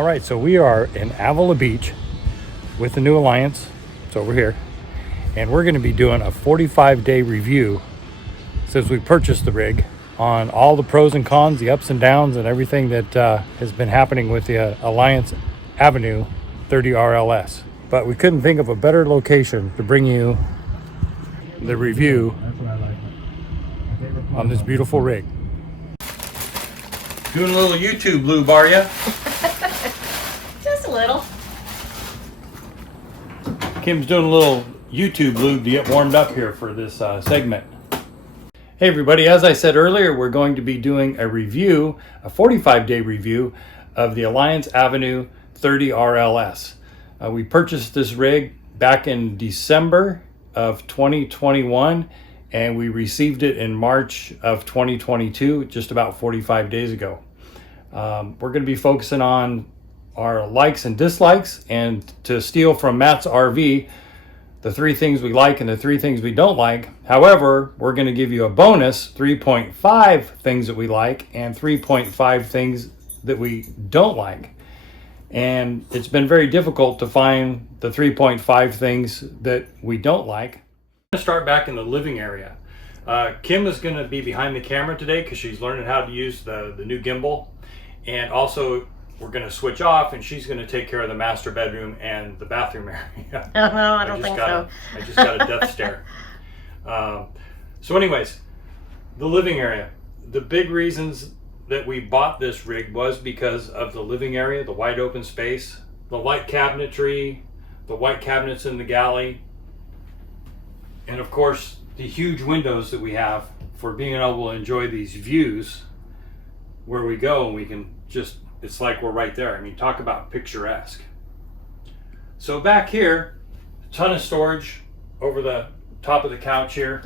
All right, so we are in Avila Beach with the new Alliance. It's over here. And we're gonna be doing a 45-day review since we purchased the rig on all the pros and cons, the ups and downs, and everything that has been happening with the Alliance Avenue 30 RLS. But we couldn't think of a better location to bring you the review on this beautiful rig. Doing a little YouTube lube, are ya? Just a little. Kim's doing a little YouTube lube to get warmed up here for this segment. Hey everybody, as I said earlier, we're going to be doing a review, a 45-day review of the Alliance Avenue 30 RLS. We purchased this rig back in December of 2021, and we received it in March of 2022, just about 45 days ago. We're going to be focusing on our likes and dislikes, and to steal from Matt's RV, the 3 things we like and the 3 things we don't like. However, we're going to give you a bonus 3.5 things that we like and 3.5 things that we don't like. And it's been very difficult to find the 3.5 things that we don't like. I'm going to start back in the living area. Kim is going to be behind the camera today because she's learning how to use the new gimbal. And also, we're going to switch off and she's going to take care of the master bedroom and the bathroom area. Oh, no, I don't think so. I just got a death stare. So anyways, the living area. The big reasons that we bought this rig was because of the living area, the wide open space, the white cabinetry, the white cabinets in the galley, and of course the huge windows that we have for being able to enjoy these views where we go, and we can just, it's like we're right there. I mean, talk about picturesque. So back here, a ton of storage over the top of the couch here.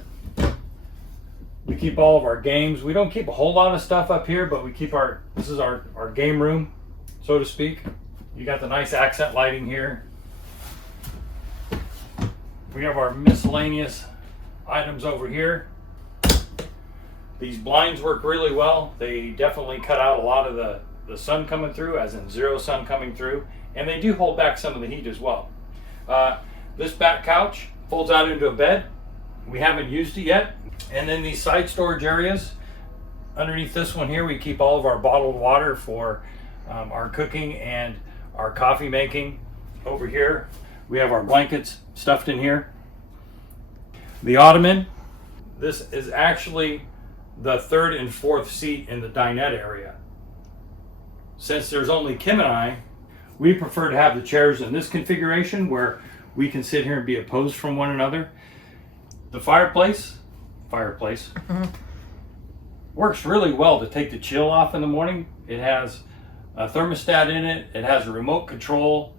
We keep all of our games. We don't keep a whole lot of stuff up here, but we keep this is our game room, so to speak. You got the nice accent lighting here. We have our miscellaneous items over here. These blinds work really well. They definitely cut out a lot of the sun coming through, as in zero sun coming through, and they do hold back some of the heat as well. This back couch folds out into a bed. We haven't used it yet. And then these side storage areas, underneath this one here, we keep all of our bottled water for our cooking and our coffee making. Over here, we have our blankets stuffed in here. The ottoman, this is actually the 3rd and 4th seat in the dinette area. Since there's only Kim and I, we prefer to have the chairs in this configuration where we can sit here and be opposed from one another. The fireplace works really well to take the chill off in the morning. It has a thermostat in it. It has a remote control,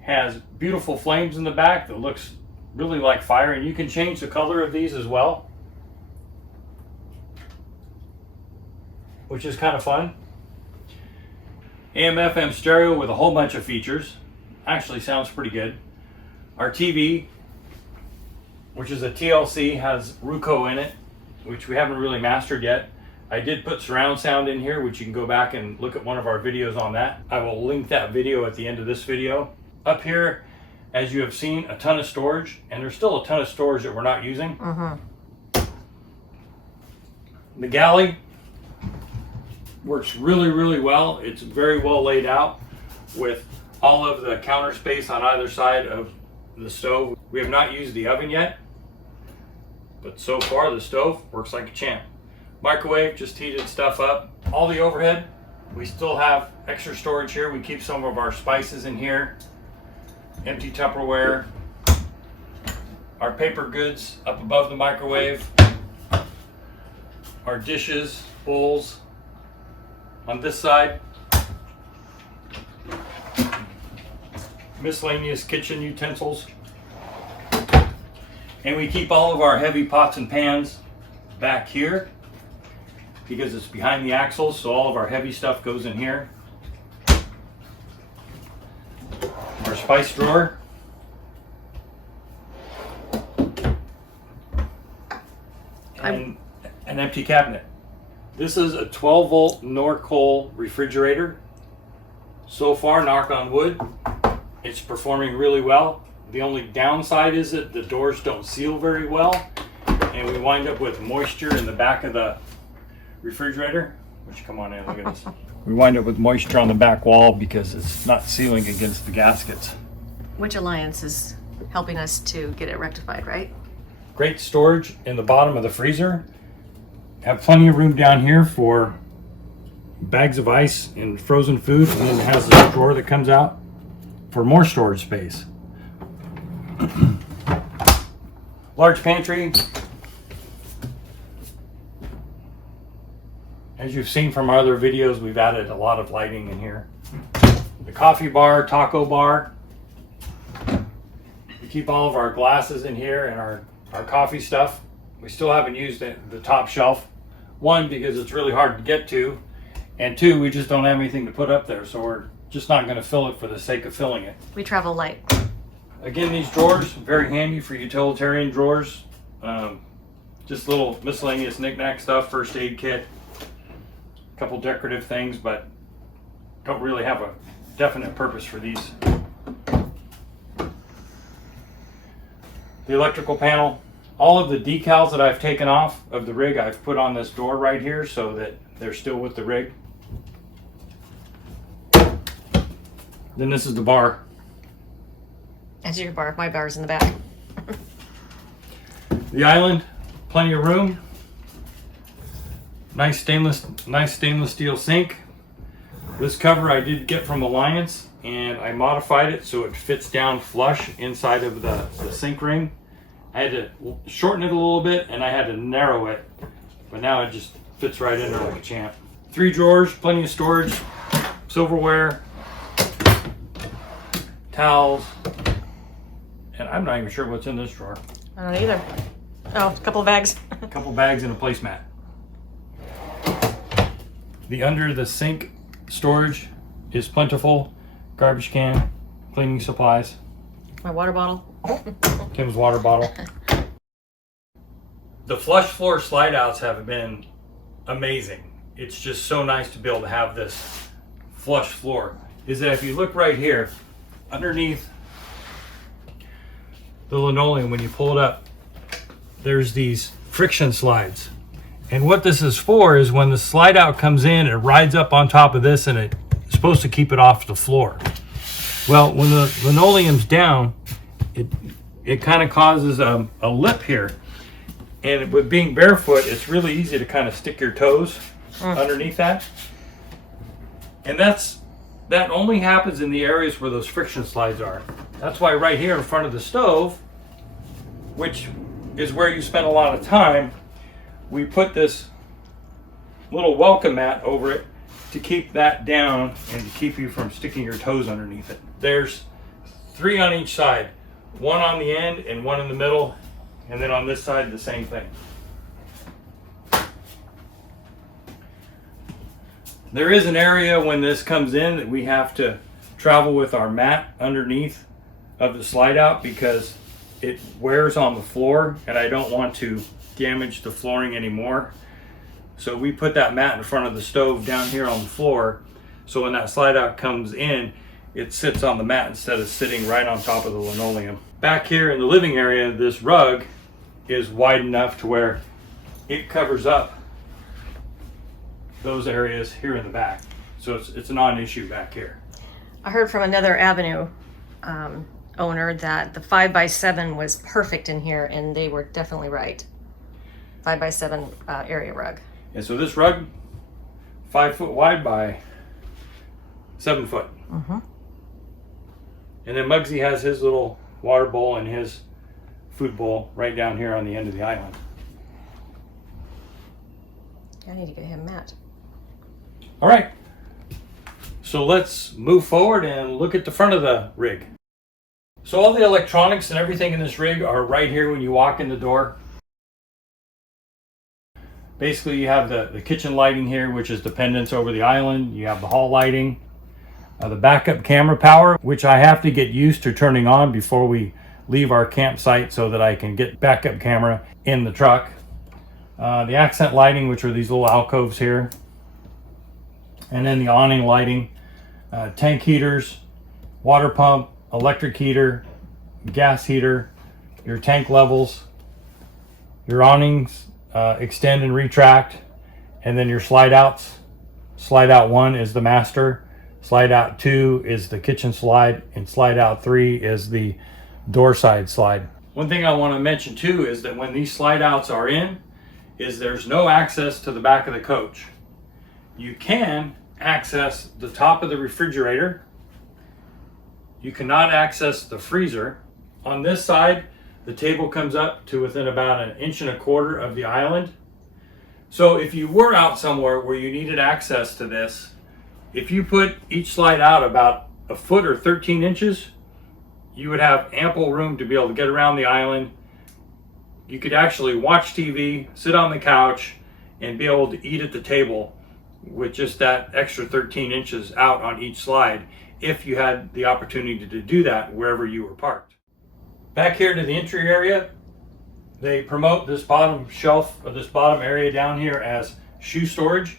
has beautiful flames in the back that looks really like fire, and you can change the color of these as well, which is kind of fun. AM/FM stereo with a whole bunch of features. Actually sounds pretty good. Our TV, which is a TLC, has Ruco in it, which we haven't really mastered yet. I did put surround sound in here, which you can go back and look at one of our videos on that. I will link that video at the end of this video. Up here, as you have seen, a ton of storage, and there's still a ton of storage that we're not using. The galley works really, really well. It's very well laid out with all of the counter space on either side of the stove. We have not used the oven yet, but so far the stove works like a champ. Microwave just heated stuff up. All the overhead, we still have extra storage here. We keep some of our spices in here. Empty Tupperware. Our paper goods up above the microwave. Our dishes, bowls on this side. Miscellaneous kitchen utensils. And we keep all of our heavy pots and pans back here because it's behind the axles, so all of our heavy stuff goes in here. Our spice drawer. And an empty cabinet. This is a 12 volt Norcold refrigerator. So far, knock on wood, it's performing really well. The only downside is that the doors don't seal very well, and we wind up with moisture in the back of the refrigerator. Which, come on in, look at this. We wind up with moisture on the back wall because it's not sealing against the gaskets. Which Alliance is helping us to get it rectified, right? Great storage in the bottom of the freezer. Have plenty of room down here for bags of ice and frozen food, and then it has this drawer that comes out for more storage space. Large pantry. As you've seen from our other videos, we've added a lot of lighting in here. The coffee bar, taco bar. We keep all of our glasses in here and our coffee stuff. We still haven't used the top shelf. One, because it's really hard to get to. And two, we just don't have anything to put up there. So we're just not going to fill it for the sake of filling it. We travel light. Again, these drawers, very handy for utilitarian drawers. Just little miscellaneous knick-knack stuff, first aid kit, a couple decorative things, but don't really have a definite purpose for these. The electrical panel, all of the decals that I've taken off of the rig, I've put on this door right here so that they're still with the rig. Then this is the bar. That's your bar. My bar's in the back. The island, plenty of room. Nice stainless steel sink. This cover I did get from Alliance, and I modified it so it fits down flush inside of the sink ring. I had to shorten it a little bit, and I had to narrow it, but now it just fits right in there like a champ. 3 drawers, plenty of storage, silverware, towels, and I'm not even sure what's in this drawer. I don't either. Oh, a couple of bags. A couple bags and a placemat. The under the sink storage is plentiful. Garbage can, cleaning supplies, My water bottle. Tim's water bottle. The flush floor slide outs have been amazing. It's just so nice to be able to have this flush floor. Is that if you look right here, underneath the linoleum, when you pull it up, there's these friction slides. And what this is for is when the slide out comes in, it rides up on top of this and it's supposed to keep it off the floor. Well, when the linoleum's down, it kind of causes a lip here. And with being barefoot, it's really easy to kind of stick your toes underneath that. And that only happens in the areas where those friction slides are. That's why right here in front of the stove, which is where you spend a lot of time, we put this little welcome mat over it to keep that down and to keep you from sticking your toes underneath it. There's 3 on each side, 1 on the end and 1 in the middle, and then on this side the same thing. There is an area when this comes in that we have to travel with our mat underneath of the slide out because it wears on the floor and I don't want to damage the flooring anymore. So we put that mat in front of the stove down here on the floor, so when that slide out comes in, it sits on the mat instead of sitting right on top of the linoleum. Back here in the living area, this rug is wide enough to where it covers up those areas here in the back. So it's a non-issue back here. I heard from another Avenue owner that the 5x7 was perfect in here, and they were definitely right. 5x7 area rug. And so this rug, 5 foot wide by 7 foot. Mm-hmm. And then Muggsy has his little water bowl and his food bowl right down here on the end of the island. I need to get him Matt. All right. So let's move forward and look at the front of the rig. So all the electronics and everything in this rig are right here when you walk in the door. Basically, you have the kitchen lighting here, which is dependence over the island. You have the hall lighting, the backup camera power, which I have to get used to turning on before we leave our campsite so that I can get backup camera in the truck. The accent lighting, which are these little alcoves here. And then the awning lighting, tank heaters, water pump, electric heater, gas heater, your tank levels, your awnings extend and retract, and then your slide outs. Slide out 1 is the master, slide out 2 is the kitchen slide, and slide out 3 is the door side slide. One thing I want to mention too is that when these slide outs are in, is there's no access to the back of the coach. You can access the top of the refrigerator. You cannot access the freezer. On this side, the table comes up to within about 1.25 inches of the island. So if you were out somewhere where you needed access to this, if you put each slide out about 1 foot or 13 inches, you would have ample room to be able to get around the island. You could actually watch TV, sit on the couch, and be able to eat at the table with just that extra 13 inches out on each slide, if you had the opportunity to do that wherever you were parked. Back here to the entry area, they promote this bottom shelf, or this bottom area down here, as shoe storage.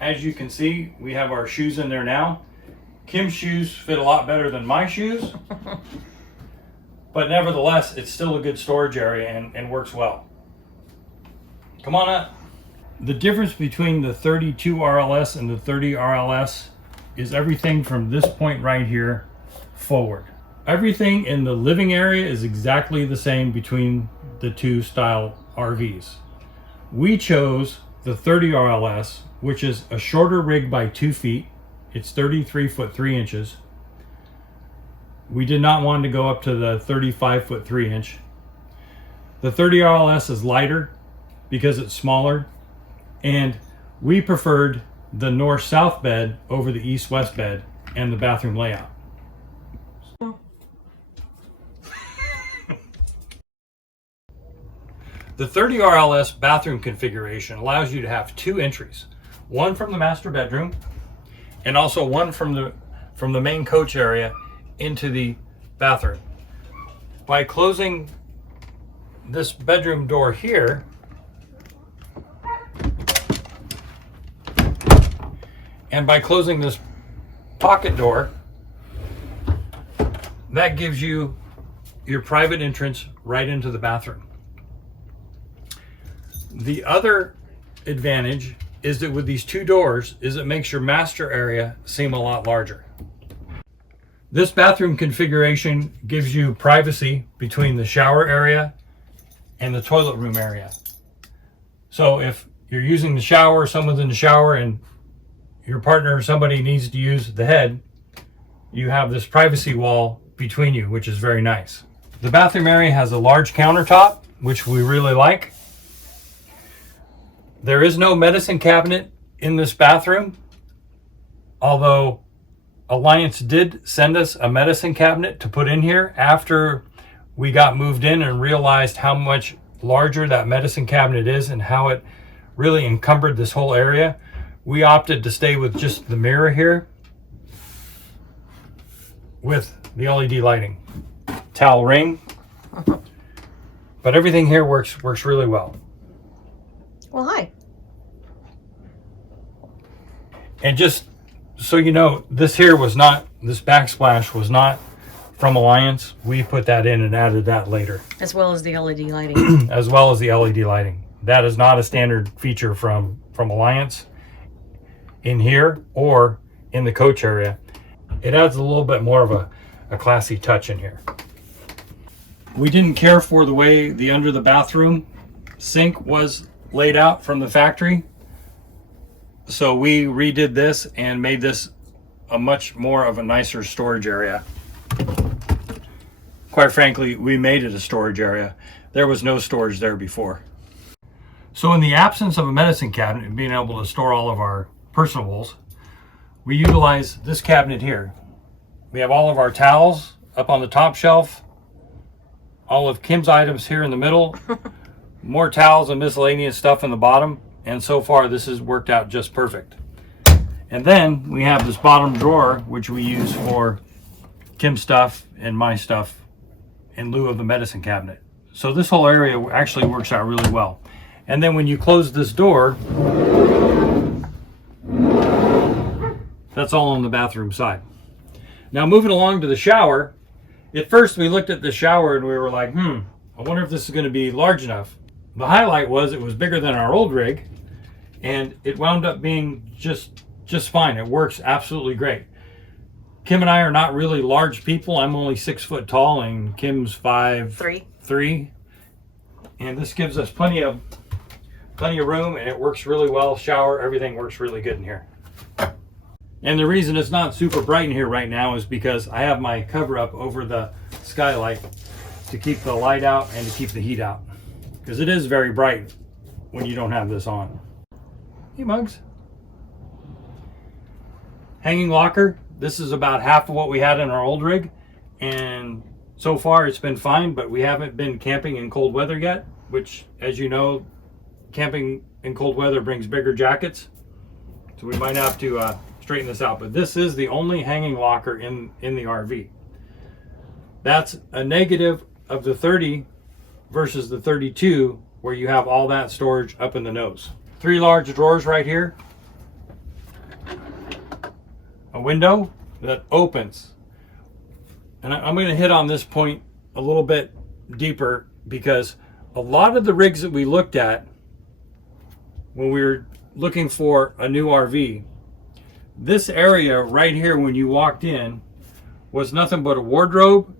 As you can see, we have our shoes in there now. Kim's shoes fit a lot better than my shoes, but nevertheless, it's still a good storage area and works well. Come on up. The difference between the 32 RLS and the 30 RLS is everything from this point right here forward. Everything in the living area is exactly the same between the two style RVs. We chose the 30 RLS, which is a shorter rig by 2 feet. It's 33 foot 3 inches. We did not want to go up to the 35 foot 3 inch. The 30 RLS is lighter because it's smaller, and we preferred the north-south bed over the east-west bed and the bathroom layout. The 30 RLS bathroom configuration allows you to have 2 entries, one from the master bedroom and also one from the main coach area into the bathroom. By closing this bedroom door here, and by closing this pocket door, that gives you your private entrance right into the bathroom. The other advantage is that with these 2 doors is it makes your master area seem a lot larger. This bathroom configuration gives you privacy between the shower area and the toilet room area. So if you're using the shower, someone's in the shower, and your partner or somebody needs to use the head, you have this privacy wall between you, which is very nice. The bathroom area has a large countertop, which we really like. There is no medicine cabinet in this bathroom, although Alliance did send us a medicine cabinet to put in here after we got moved in and realized how much larger that medicine cabinet is and how it really encumbered this whole area. We opted to stay with just the mirror here with the LED lighting. Towel ring. But everything here works really well. Well, hi. And just so you know, this backsplash was not from Alliance. We put that in and added that later. As well as the LED lighting. As well as the LED lighting. That is not a standard feature from Alliance in here or in the coach area. It adds a little bit more of a classy touch in here. We didn't care for the way the under the bathroom sink was laid out from the factory. So we redid this and made this a much more of a nicer storage area. Quite frankly, we made it a storage area. There was no storage there before. So in the absence of a medicine cabinet and being able to store all of our personables, we utilize this cabinet here. We have all of our towels up on the top shelf, all of Kim's items here in the middle, more towels and miscellaneous stuff in the bottom, and so far this has worked out just perfect. And then we have this bottom drawer, which we use for Kim's stuff and my stuff in lieu of the medicine cabinet. So this whole area actually works out really well. And then when you close this door, the That's all on the bathroom side. Now moving along to the shower, at first we looked at the shower and we were like, I wonder if this is going to be large enough. The highlight was it was bigger than our old rig, and it wound up being just fine. It works absolutely great. Kim and I are not really large people. I'm only 6 foot tall and Kim's 5'3". And this gives us plenty of room, and it works really well. Shower, everything works really good in here. And the reason it's not super bright in here right now is because I have my cover up over the skylight to keep the light out and to keep the heat out, because it is very bright when you don't have this on. Hey, Mugs. Hanging locker. This is about half of what we had in our old rig, and so far it's been fine, but we haven't been camping in cold weather yet, which, as you know, camping in cold weather brings bigger jackets, so we might have to straighten this out. But this is the only hanging locker in the RV. That's a negative of the 30 versus the 32, where you have all that storage up in the nose. 3 large drawers right here. A window that opens. And I'm going to hit on this point a little bit deeper, because a lot of the rigs that we looked at when we were looking for a new RV, this area right here when you walked in was nothing but a wardrobe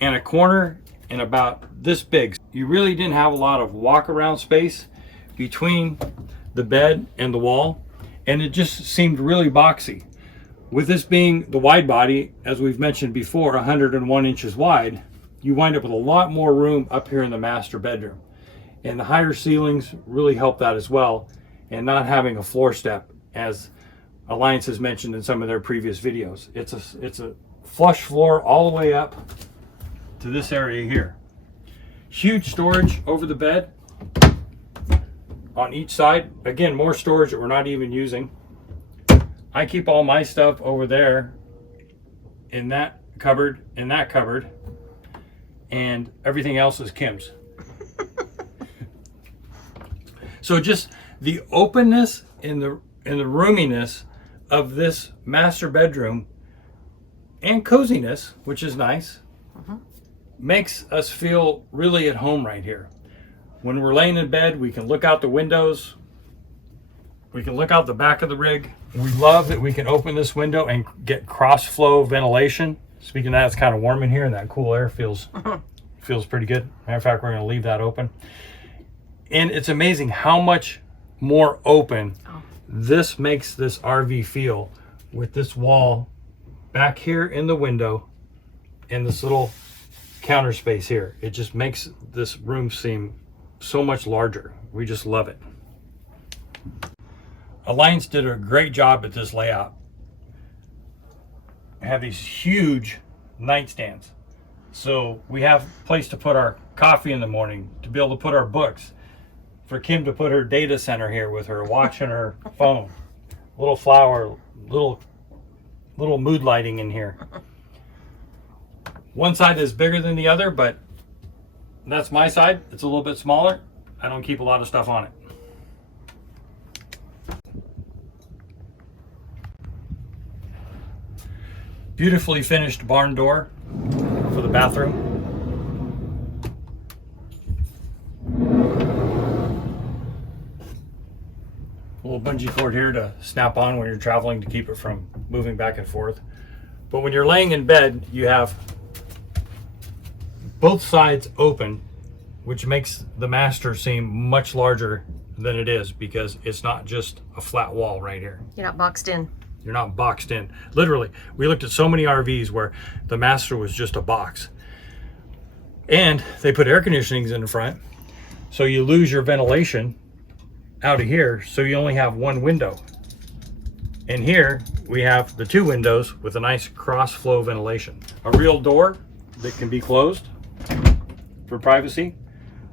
and a corner and about this big. You really didn't have a lot of walk around space between the bed and the wall, and it just seemed really boxy. With this being the wide body, as we've mentioned before, 101 inches wide, you wind up with a lot more room up here in the master bedroom. And the higher ceilings really help that as well, and not having a floor step, as Alliance has mentioned in some of their previous videos. It's a flush floor all the way up to this area here. Huge storage over the bed on each side. Again, more storage that we're not even using. I keep all my stuff over there in that cupboard, and everything else is Kim's. So just the openness and the roominess of this master bedroom, and coziness, which is nice, makes us feel really at home right here. When we're laying in bed, we can look out the windows. We can look out the back of the rig. We love that we can open this window and get cross flow ventilation. Speaking of that, it's kind of warm in here, and that cool air feels pretty good. Matter of fact, we're going to leave that open. And it's amazing how much more open this makes this RV feel, with this wall back here in the window and this little counter space here. It just makes this room seem so much larger. We just love it. Alliance did a great job at this layout. We have these huge nightstands, so we have a place to put our coffee in the morning, to be able to put our books, for Kim to put her data center here with her watch and her phone, little flower, little mood lighting in here. One side is bigger than the other, but that's my side. It's a little bit smaller. I don't keep a lot of stuff on it. Beautifully finished barn door for the bathroom. A little bungee cord here to snap on when you're traveling to keep it from moving back and forth. But when you're laying in bed, you have both sides open, which makes the master seem much larger than it is, because it's not just a flat wall right here. You're not boxed in. You're not boxed in. Literally, we looked at so many RVs where the master was just a box. And they put air conditionings in the front, so you lose your ventilation out of here, so you only have one window. And here we have the 2 windows with a nice cross flow ventilation. A real door that can be closed for privacy,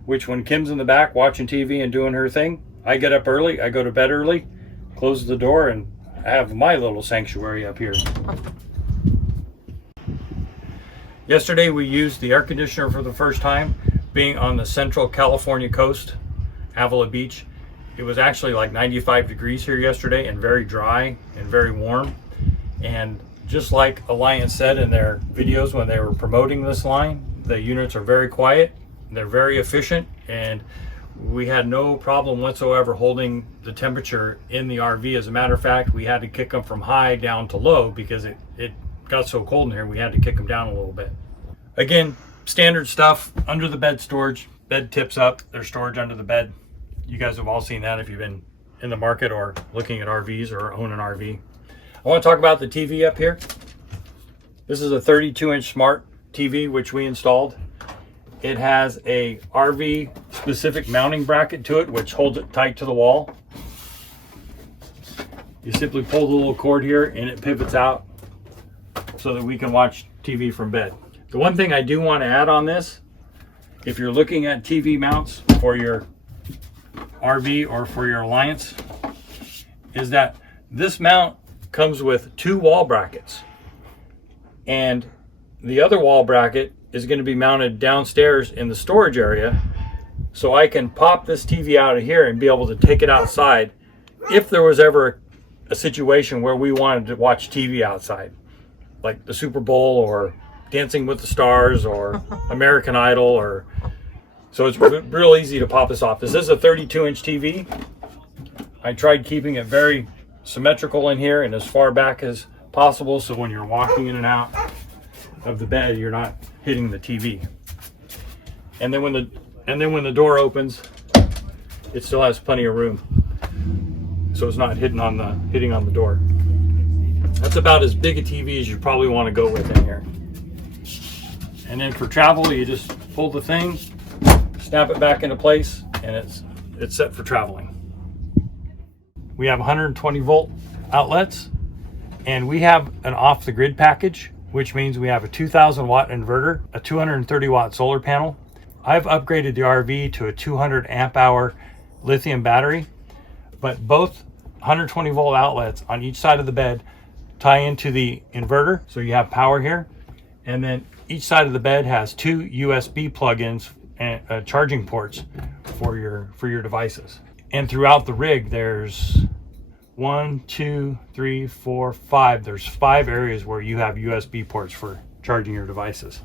which when Kim's in the back watching TV and doing her thing, I get up early, I go to bed early, close the door, and I have my little sanctuary up here. Yesterday we used the air conditioner for the first time, being on the central California coast, Avila Beach. It was actually like 95 degrees here yesterday, and very dry and very warm. And just like Alliance said in their videos when they were promoting this line, the units are very quiet, they're very efficient, and we had no problem whatsoever holding the temperature in the RV. As a matter of fact, we had to kick them from high down to low because it got so cold in here, we had to kick them down a little bit. Again, standard stuff, under the bed storage, bed tips up, there's storage under the bed. You guys have all seen that if you've been in the market or looking at RVs or own an RV. I want to talk about the TV up here. This is a 32-inch smart TV which we installed. It has a RV specific mounting bracket to it which holds it tight to the wall. You simply pull the little cord here and it pivots out so that we can watch TV from bed. The one thing I do want to add on this, if you're looking at TV mounts for your RV or for your Alliance, is that this mount comes with 2 wall brackets, and the other wall bracket is going to be mounted downstairs in the storage area, so I can pop this TV out of here and be able to take it outside if there was ever a situation where we wanted to watch TV outside, like the Super Bowl or Dancing with the Stars or American Idol. Or so it's real easy to pop this off. This is a 32-inch TV. I tried keeping it very symmetrical in here and as far back as possible, so when you're walking in and out of the bed, you're not hitting the TV. And then when the door opens, it still has plenty of room, so it's not hitting on the door. That's about as big a TV as you probably want to go with in here. And then for travel, you just pull the thing, snap it back into place, and it's set for traveling. We have 120 volt outlets, and we have an off the grid package, which means we have a 2000 watt inverter, a 230 watt solar panel. I've upgraded the RV to a 200 amp hour lithium battery, but both 120 volt outlets on each side of the bed tie into the inverter, so you have power here. And then each side of the bed has 2 USB plug-ins and charging ports for your devices. And throughout the rig, there's 1, 2, 3, 4, 5. There's 5 areas where you have USB ports for charging your devices.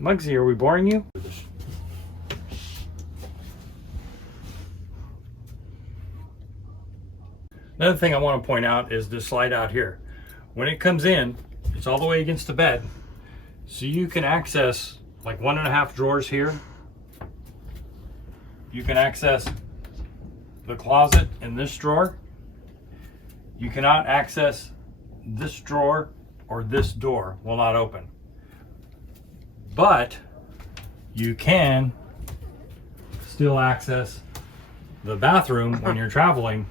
Muggsy, are we boring you? Another thing I want to point out is this slide out here. When it comes in, it's all the way against the bed, so you can access like 1.5 drawers here. You can access the closet in this drawer. You cannot access this drawer, or this door will not open. But you can still access the bathroom when you're traveling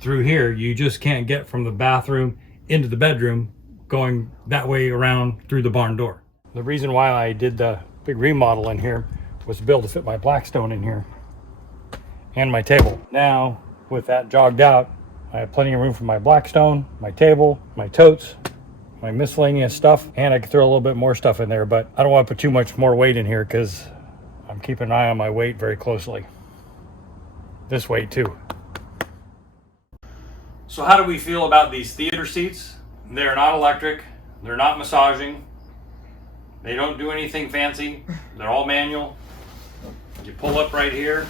through here. You just can't get from the bathroom into the bedroom going that way around through the barn door. The reason why I did the big remodel in here was to be able to fit my Blackstone in here and my table. Now, with that jogged out, I have plenty of room for my Blackstone, my table, my totes, my miscellaneous stuff, and I can throw a little bit more stuff in there, but I don't want to put too much more weight in here because I'm keeping an eye on my weight very closely. This weight too. So how do we feel about these theater seats? They're not electric, they're not massaging, they don't do anything fancy, they're all manual. You pull up right here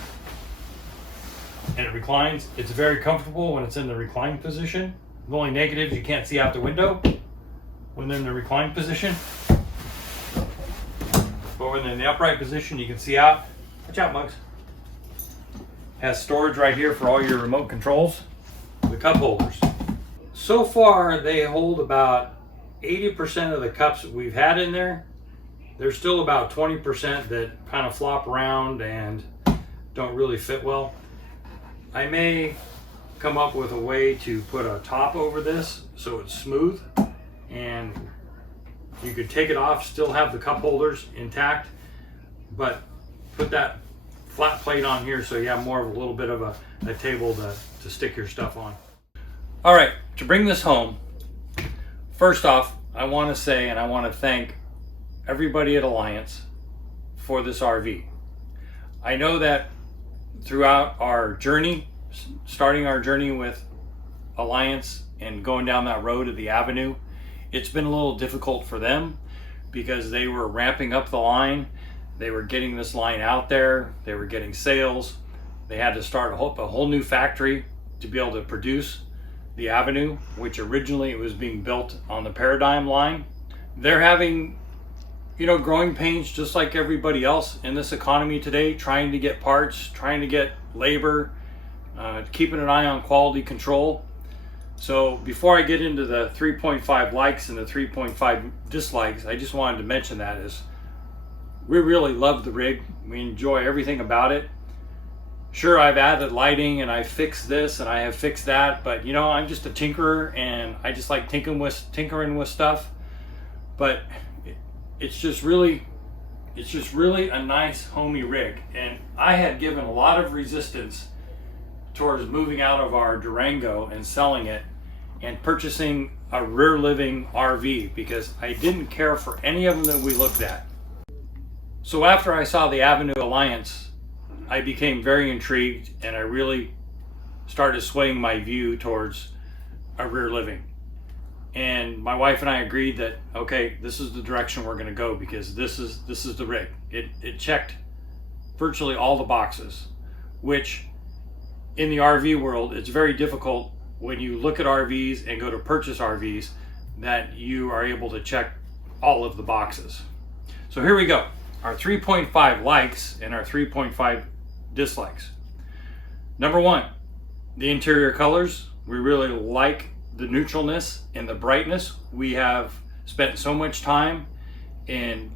and it reclines. It's very comfortable when it's in the reclined position. The only negative is you can't see out the window when they're in the reclined position. But when they're in the upright position, you can see out. Watch out, Muggs. Has storage right here for all your remote controls. The cup holders. So far, they hold about 80% of the cups that we've had in there. There's still about 20% that kind of flop around and don't really fit well. I may come up with a way to put a top over this so it's smooth, and you could take it off, still have the cup holders intact, but put that flat plate on here so you have more of a little bit of a table to stick your stuff on. All right, to bring this home, first off, I want to say, and I want to thank everybody at Alliance for this RV. I know that throughout our journey, starting our journey with Alliance and going down that road of the avenue, it's been a little difficult for them because they were ramping up the line. They were getting this line out there. They were getting sales. They had to start a whole new factory to be able to produce the avenue, which originally it was being built on the Paradigm line. They're having, growing pains just like everybody else in this economy today, trying to get parts, trying to get labor, keeping an eye on quality control. So before I get into the 3.5 likes and the 3.5 dislikes, I just wanted to mention that is we really love the rig. We enjoy everything about it. Sure, I've added lighting and I fixed this and I have fixed that, but I'm just a tinkerer and I just like tinkering with stuff. But it's just really a nice homey rig. And I had given a lot of resistance towards moving out of our Durango and selling it and purchasing a rear living RV because I didn't care for any of them that we looked at. So after I saw the Avenue Alliance, I became very intrigued and I really started swaying my view towards a rear living. And my wife and I agreed that, okay, this is the direction we're gonna go because this is the rig. It checked virtually all the boxes, which in the RV world, it's very difficult when you look at RVs and go to purchase RVs that you are able to check all of the boxes. So here we go. Our 3.5 likes and our 3.5 dislikes. Number one, the interior colors. We really like the neutralness and the brightness. We have spent so much time in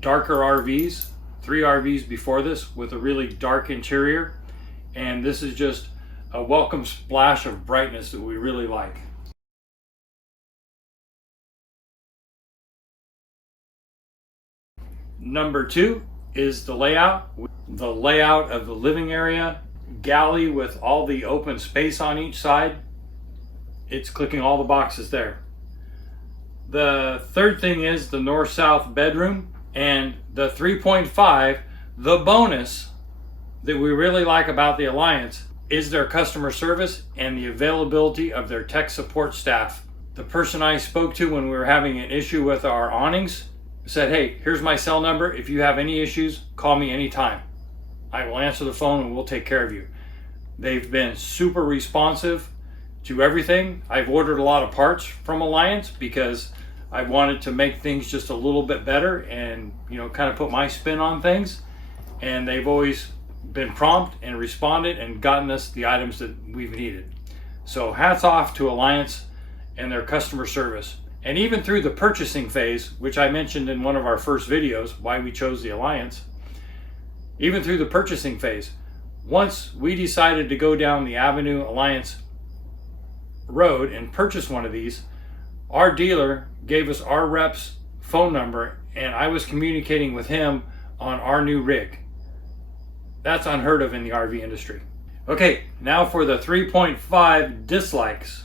darker RVs, 3 RVs before this with a really dark interior, and this is just a welcome splash of brightness that we really like. Number 2 is the layout. The layout of the living area, galley with all the open space on each side. It's clicking all the boxes there. The third thing is the north-south bedroom, and the 3.5, the bonus that we really like about the Alliance is their customer service and the availability of their tech support staff. The person I spoke to when we were having an issue with our awnings said, hey, here's my cell number. If you have any issues, call me anytime. I will answer the phone and we'll take care of you. They've been super responsive to everything. I've ordered a lot of parts from Alliance because I wanted to make things just a little bit better and kind of put my spin on things. And they've always been prompt and responded and gotten us the items that we've needed. So hats off to Alliance and their customer service. And even through the purchasing phase, which I mentioned in one of our first videos, why we chose the Alliance, even through the purchasing phase, once we decided to go down the Avenue Alliance road and purchase one of these, our dealer gave us our rep's phone number and I was communicating with him on our new rig. That's unheard of in the RV industry. Okay, now for the 3.5 dislikes.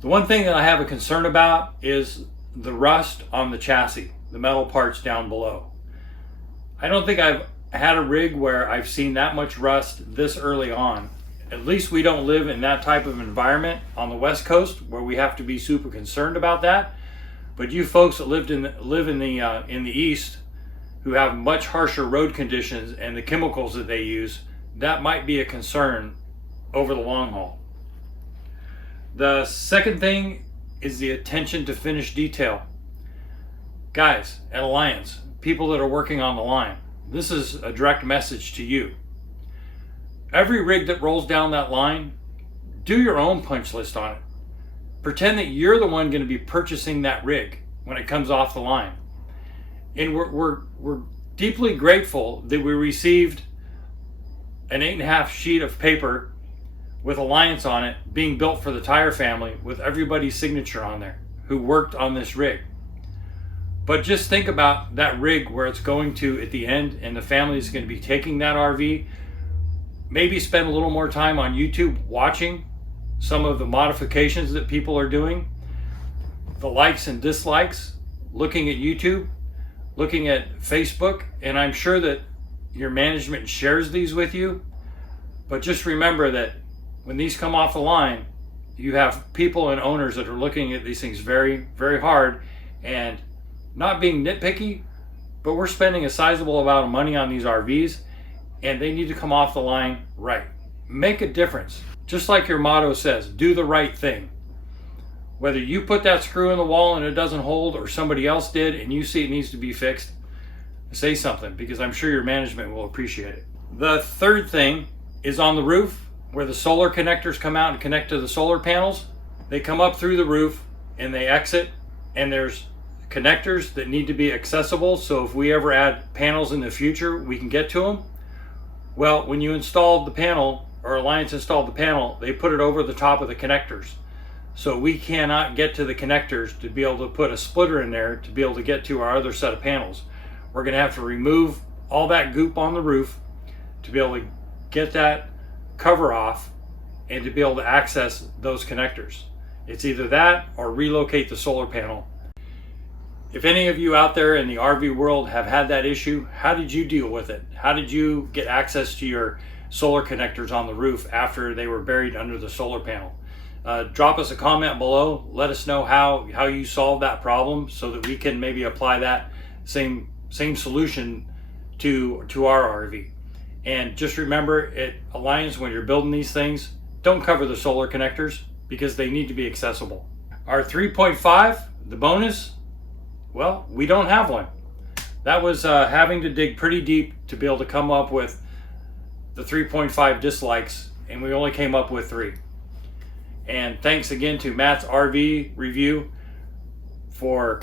The one thing that I have a concern about is the rust on the chassis, the metal parts down below. I don't think I've had a rig where I've seen that much rust this early on. At least we don't live in that type of environment on the West Coast where we have to be super concerned about that. But you folks that live in the East, who have much harsher road conditions and the chemicals that they use, that might be a concern over the long haul. The second thing is the attention to finish detail. Guys at Alliance, people that are working on the line, this is a direct message to you. Every rig that rolls down that line, do your own punch list on it. Pretend that you're the one going to be purchasing that rig when it comes off the line. And we're deeply grateful that we received an 8.5 sheet of paper with Alliance on it being built for the Tire family with everybody's signature on there who worked on this rig. But just think about that rig where it's going to at the end and the family is going to be taking that RV. Maybe spend a little more time on YouTube watching some of the modifications that people are doing, the likes and dislikes, looking at YouTube, looking at Facebook, and I'm sure that your management shares these with you. But just remember that when these come off the line, you have people and owners that are looking at these things very, very hard and not being nitpicky, but we're spending a sizable amount of money on these RVs and they need to come off the line right. Make a difference. Just like your motto says, do the right thing. Whether you put that screw in the wall and it doesn't hold, or somebody else did and you see it needs to be fixed, say something, because I'm sure your management will appreciate it. The third thing is on the roof, where the solar connectors come out and connect to the solar panels. They come up through the roof and they exit, and there's connectors that need to be accessible, so if we ever add panels in the future, we can get to them. Well, when you installed the panel, or Alliance installed the panel, they put it over the top of the connectors. So we cannot get to the connectors to be able to put a splitter in there to be able to get to our other set of panels. We're going to have to remove all that goop on the roof to be able to get that cover off and to be able to access those connectors. It's either that or relocate the solar panel. If any of you out there in the RV world have had that issue, how did you deal with it? How did you get access to your solar connectors on the roof after they were buried under the solar panel? Drop us a comment below. Let us know how you solved that problem so that we can maybe apply that same solution to our RV. And just remember, at Alliance, when you're building these things, don't cover the solar connectors because they need to be accessible. Our 3.5, the bonus, well, we don't have one. That was having to dig pretty deep to be able to come up with the 3.5 dislikes, and we only came up with 3. And thanks again to Matt's RV review for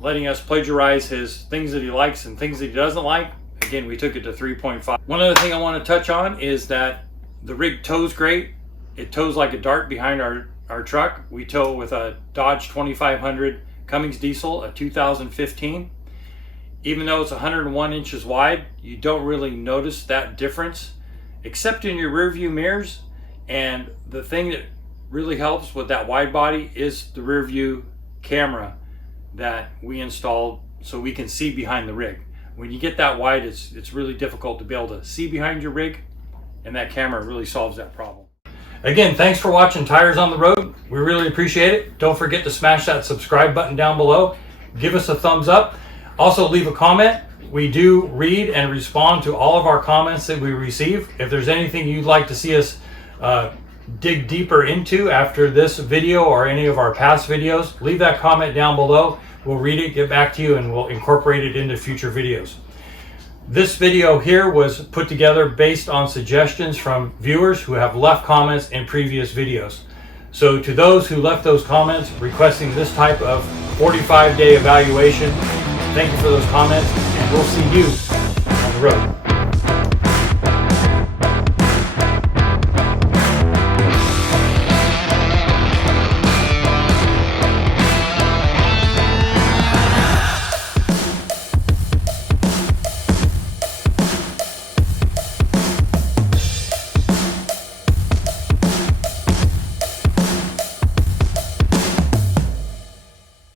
letting us plagiarize his things that he likes and things that he doesn't like. Again, we took it to 3.5. One other thing I want to touch on is that the rig tows great. It tows like a dart behind our truck. We tow with a Dodge 2500 Cummins diesel, a 2015. Even though it's 101 inches wide, you don't really notice that difference, except in your rear view mirrors. And the thing that really helps with that wide body is the rear view camera that we installed so we can see behind the rig. When you get that wide, it's really difficult to be able to see behind your rig, and that camera really solves that problem. Again, thanks for watching Tires on the Road. We really appreciate it. Don't forget to smash that subscribe button down below. Give us a thumbs up. Also, leave a comment. We do read and respond to all of our comments that we receive. If there's anything you'd like to see us dig deeper into after this video or any of our past videos, leave that comment down below. We'll read it, get back to you, and we'll incorporate it into future videos. This video here was put together based on suggestions from viewers who have left comments in previous videos. So to those who left those comments requesting this type of 45-day evaluation, thank you for those comments, and we'll see you on the road.